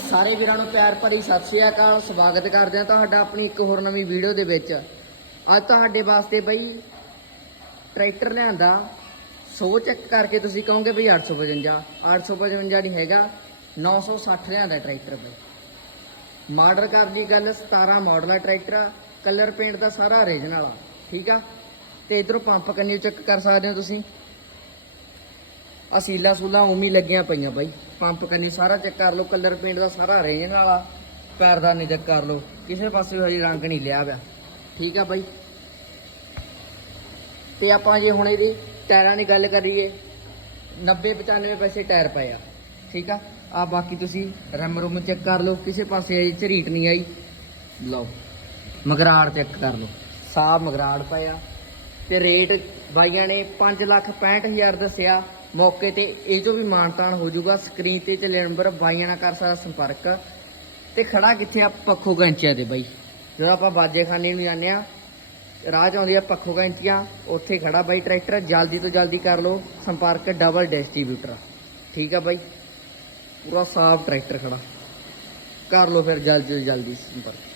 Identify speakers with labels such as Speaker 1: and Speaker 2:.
Speaker 1: ਸਾਰੇ ਵੀਰਾਂ ਨੂੰ ਪਿਆਰ ਭਰੀ ਸਤਿ ਸ਼੍ਰੀ ਅਕਾਲ, ਸਵਾਗਤ ਕਰਦੇ ਹਾਂ ਤੁਹਾਡਾ ਆਪਣੀ ਇੱਕ ਹੋਰ ਨਵੀਂ ਵੀਡੀਓ ਦੇ ਵਿੱਚ। ਅੱਜ ਤੁਹਾਡੇ ਵਾਸਤੇ ਬਈ ਟਰੈਕਟਰ ਲਿਆਂਦਾ। ਸੋ ਚੈੱਕ ਕਰਕੇ ਤੁਸੀਂ ਕਹੋਗੇ ਬਈ 855 855 ਨਹੀਂ ਹੈਗਾ 960 ਲਿਆਂਦਾ ਟਰੈਕਟਰ ਬਈ। ਮਾਡਲ ਕਰ ਦੀ ਗੱਲ 17 ਮਾਡਲ ਹੈ ਟਰੈਕਟਰ ਕਲਰ ਪੇਂਟ ਦਾ ਸਾਰਾ ਓਰੀਜਨਲ ਆ, ਠੀਕ ਆ? ਤੇ ਇਧਰੋਂ ਪੰਪ ਕੰਨੀ ਚੈੱਕ ਕਰ ਸਕਦੇ ਹੋ ਤੁਸੀਂ। ਅਸੀਲਾ ਸੂਲਾ ਉਮੀ ਲੱਗੀਆਂ ਪਈਆਂ ਬਾਈ। ਪੰਪ ਕੰਨੀ ਸਾਰਾ ਚੈੱਕ ਕਰ ਲਓ, ਕਲਰ ਪੇਂਟ ਦਾ ਸਾਰਾ ਰੇਂਜ ਵਾਲਾ ਪੈਰਦਾਨੀ ਚੈੱਕ ਕਰ ਲਓ। ਕਿਸੇ ਪਾਸੇ ਹਜੇ ਰੰਗ ਨਹੀਂ ਲਿਆ ਪਿਆ। ਠੀਕ ਆ ਬਾਈ। ਤੇ ਆਪਾਂ ਜੇ ਹੁਣ ਇਹਦੀ ਟਾਇਰਾਂ ਦੀ ਗੱਲ ਕਰੀਏ 90 95 ਪੈਸੇ ਟਾਇਰ ਪਏ ਆ। ਠੀਕ ਆ? ਆ ਬਾਕੀ ਤੁਸੀਂ ਰੈਮ ਰੁਮ ਚੈੱਕ ਕਰ ਲਓ, ਕਿਸੇ ਪਾਸੇ ਅਜੇ ਝਰੀਟ ਨਹੀਂ ਆਈ। ਲਓ, ਮਗਰਾੜ ਚੈੱਕ ਕਰ ਲਓ। ਸਾਫ਼ ਮਗਰਾੜ ਪਏ ਆ। ਤੇ ਰੇਟ ਬਾਈਆਂ ਨੇ 565000 ਦੱਸਿਆ। ਮੌਕੇ ਤੇ ਇਹ ਤੋਂ ਵੀ ਮਾਨਤਾਨ ਹੋ ਜਾਊਗਾ ਸਕਰੀਨ ਤੇ ਚੱਲੇ ਨੰਬਰ ਬਾਈਆਂ ਨਾਲ ਕਰ ਸਕਦਾ ਸੰਪਰਕ। ਤੇ ਖੜਾ ਕਿੱਥੇ ਆ? ਪੱਖੋ ਗੈਂਚੀਆਂ ਦੇ ਬਾਈ। ਜਦੋਂ ਆਪਾਂ ਬਾਜੇਖਾਨੇ ਨੂੰ ਜਾਂਦੇ ਆ ਰਾਹ 'ਚ ਆਉਂਦੀ ਆ ਪੱਖੋ ਗੈਂਚੀਆਂ ਉੱਥੇ ਖੜਾ ਬਾਈ ਟਰੈਕਟਰ, ਜਲਦੀ ਤੋਂ ਜਲਦੀ ਕਰ ਲਓ, ਸੰਪਰਕ ਡਬਲ ਡਿਸਟ੍ਰੀਬਿਊਟਰ ਠੀਕ ਆ ਬਾਈ? ਪੂਰਾ ਸਾਫ਼ ਟਰੈਕਟਰ ਖੜਾ। ਕਰ ਲਓ ਫਿਰ ਜਲਦੀ ਤੋਂ ਜਲਦੀ ਸੰਪਰਕ।